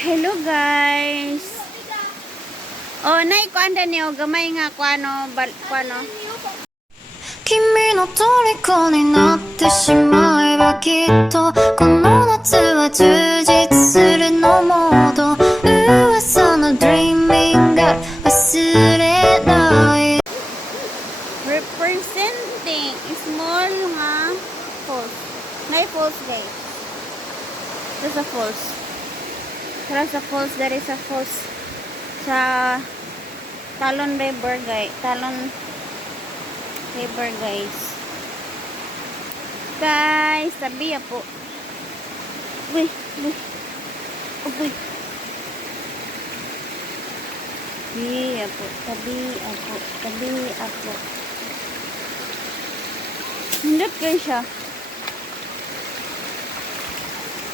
Hello guys. Oh, nay ko anda niyo gamay nga kuano kuano. 君の虜になってしまえばきっとこの夏は充実するのモード噂の Dreaming が忘れない Representing small nga falls. Nay falls guys. There's a falls. There's a falls, there is a falls sa Talon River guys. Talon River guys. Guys, tabi po. Uy, uy. Uy. Tabi po, tabi po, tabi po. Hindot kayo siya.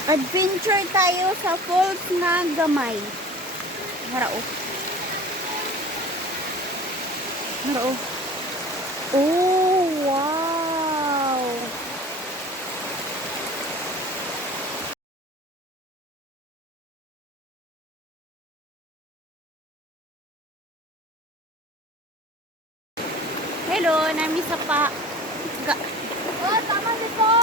Adventure tayo sa falls na gamay. Harao. Harao. Oh, wow. Hello, nami sa pa. Oh, tama dito.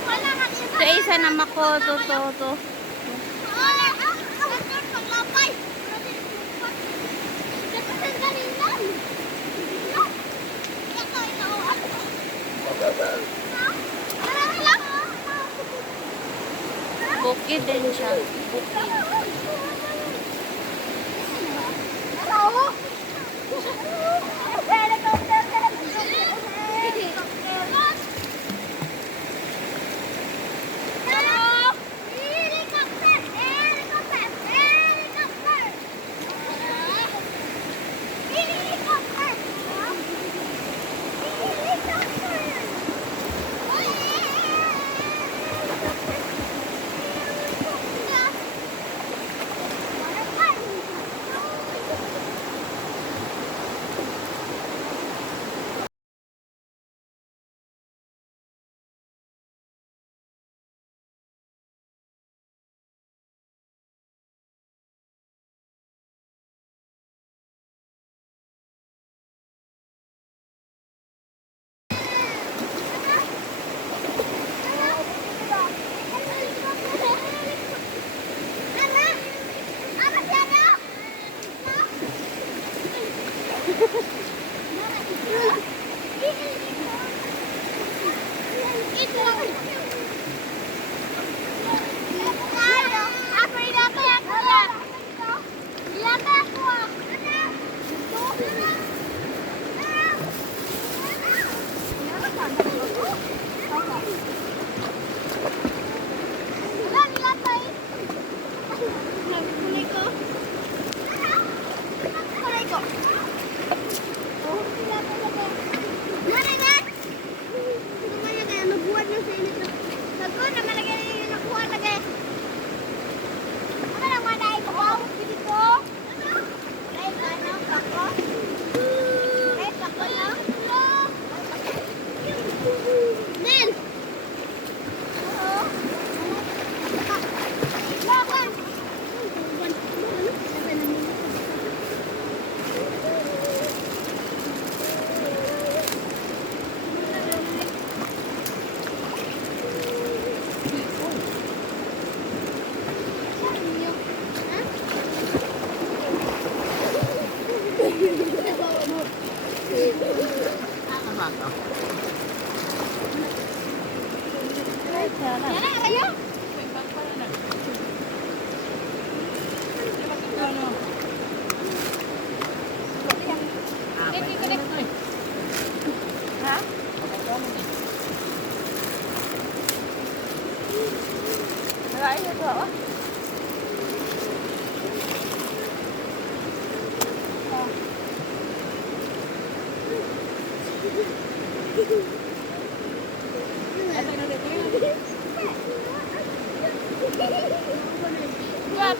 Wala na kita. Ito isa na mako to. Paglapay. Bukid din siya. Bukid.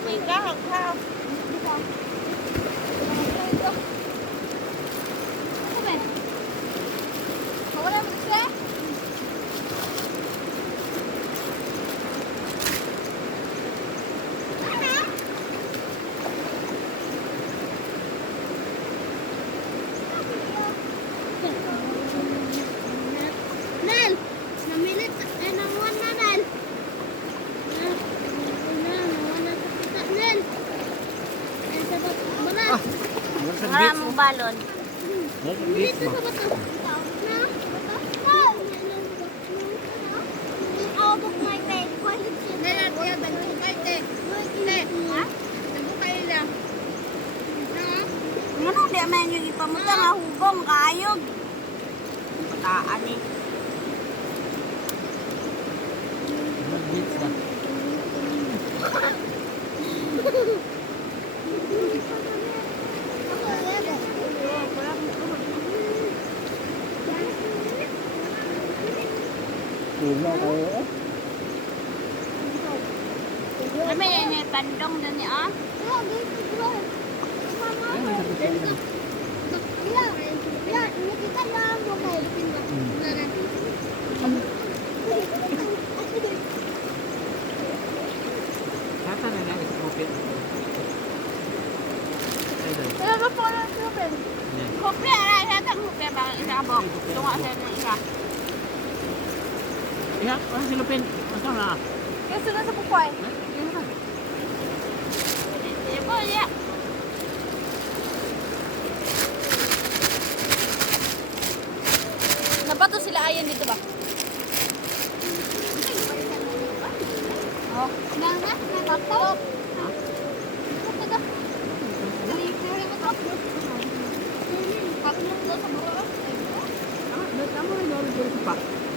Mình cá hồng khao. balon. Dito sa bato. Ano di man yung ipamuta nga hugong kaayog. Pataan eh. Kami yan yung pandong na niya ah. Pero po lang super. Kopya na siya tang kopya bang isa ka bok. Tunga sa isa. Iya, orang silupin. Masang lah. Kasi na sa pukway. Iya po ya. Nabato sila ayan dito ba? Oh, nana, nabato.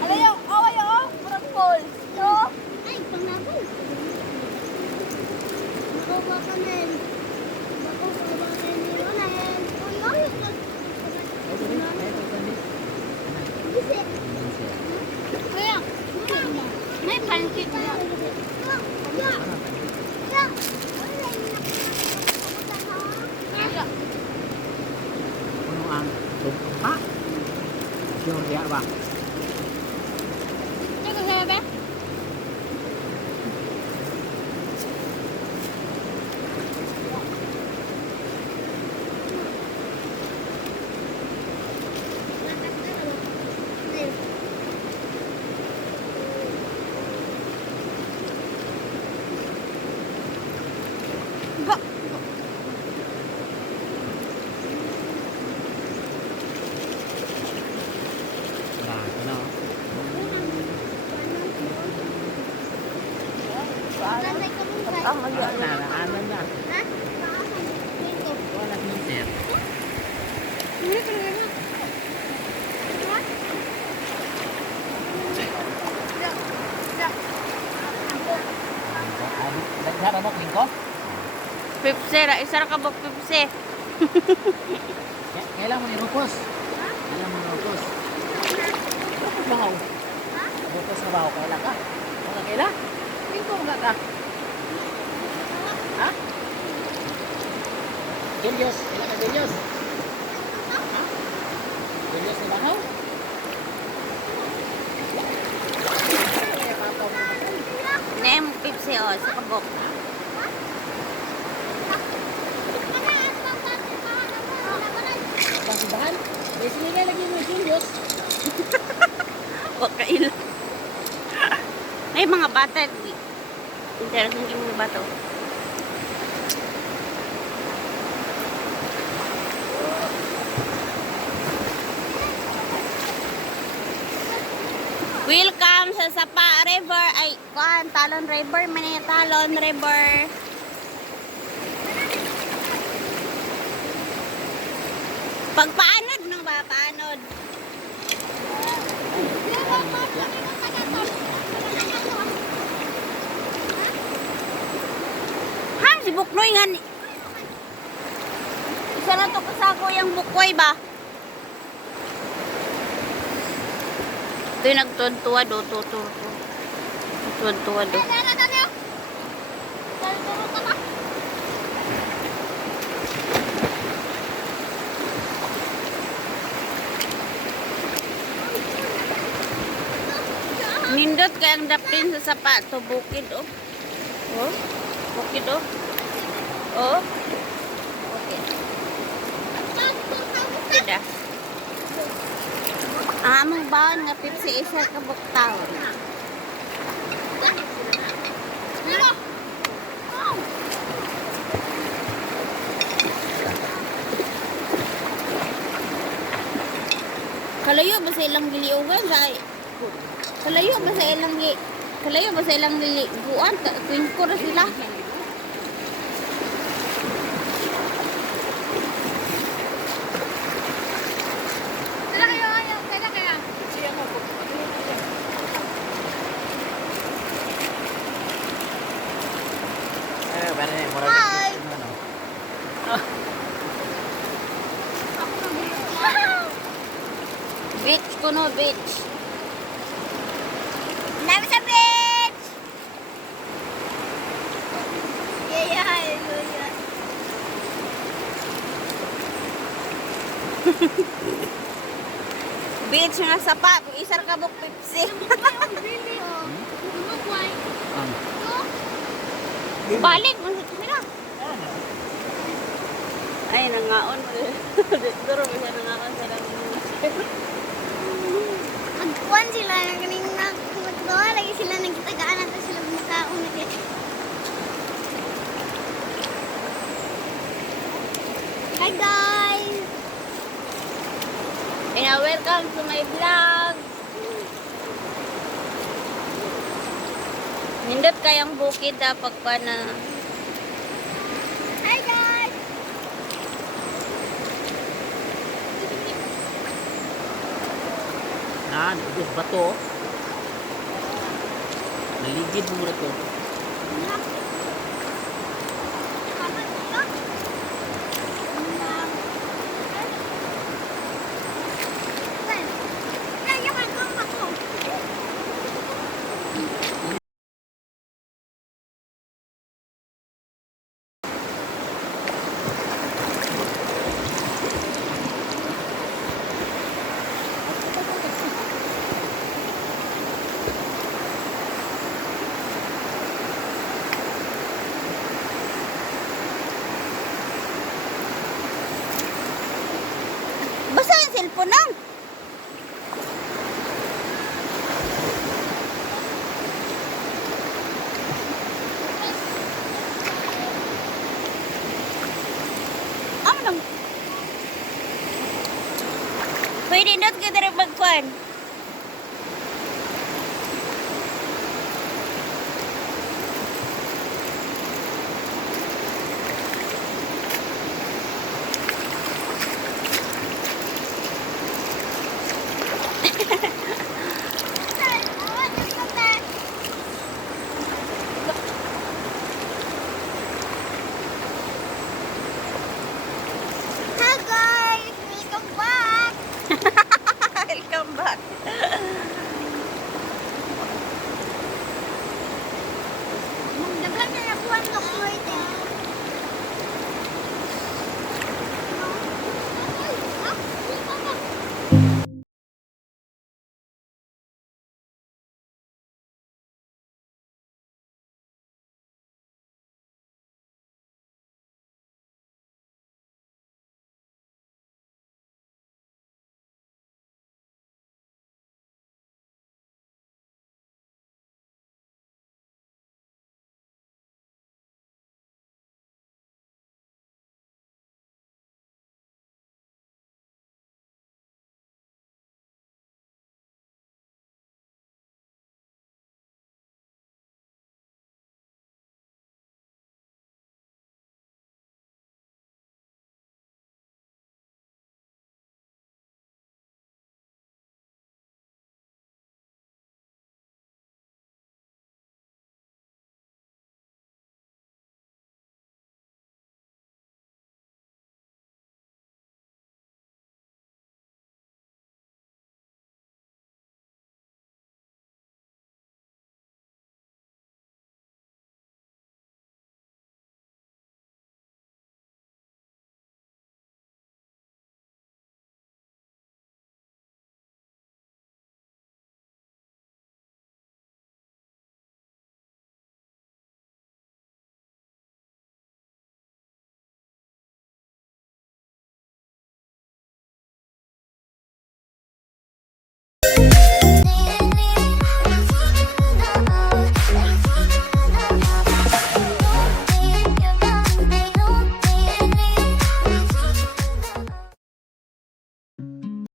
Ano yung away oh? Murag pool. So, ay, pangaboy. Nakuha ka na yun. Nakuha ka na yun. Uy, ay, Bisi. Kaya, may pancake niya. Ano ang tumpak? Yung dia ba? Ini ko siya ba? Go. Nah, ano? Naraanan na. Wala meter. Nagharap mo lingko? Pipse, isa ra ka bok pipse. Kailan mo nirupos? Kailan mo nirupos? Rupos bahaw. Rupos na bahaw. Kailan ka? Mga kailan? Lingko mga ka. Ha? Julius. Kailan ka Julius? Ha? Julius na bahaw? Nem pipse oh, sa kabok. Bahan? Sige nga lagi mo Julius. O kaila. May mga bata. Interesting yung mga bata. Welcome sa Sapa River. Ay, kuan, Talon River. Manay Talon River. Pagpaanod no ba? Paanod. Ha? Si Buknoy nga ni. Isa na to kasako yung Buknoy ba? Ito yung nagtuwa do. Nagtuwa do. Nindot kayang dapin sa sapato. Bukid oh. Oh. Bukid oh. Oh. Bukid. Bukid ah. Ang among baon nga Pepsi isa ka buktaon. ilang giliugan sa kalayo ba sa ilang kalayo ba sa ilang liguan ko na sila. Kailan kayo ayaw? Kailan kaya? Siya mo po. Para na mura. Hi! Ano? Beach kuno beach. Dami sa beach! Yeah, hallelujah. Beach nga sapa, isar ka buk Pepsi. Really? Oh. Look why. Ang. Balik mo sa sila. Ay nangaon. Duro mo siya nangaon sa lang. Magkuhan sila ng ganing na kumagawa. Lagi sila nagkitagaan natin sila makaon na Hi guys! And welcome to my vlog. Nindot kayang bukid dapat pa na. Hi guys! Dugos bato. Naligid mo to. Basta yung cellphone lang. Ano lang? Pwede not ka rin magkuhan. Hi guys! Welcome back! Welcome back. Naglag na nakuha ng Lord eh.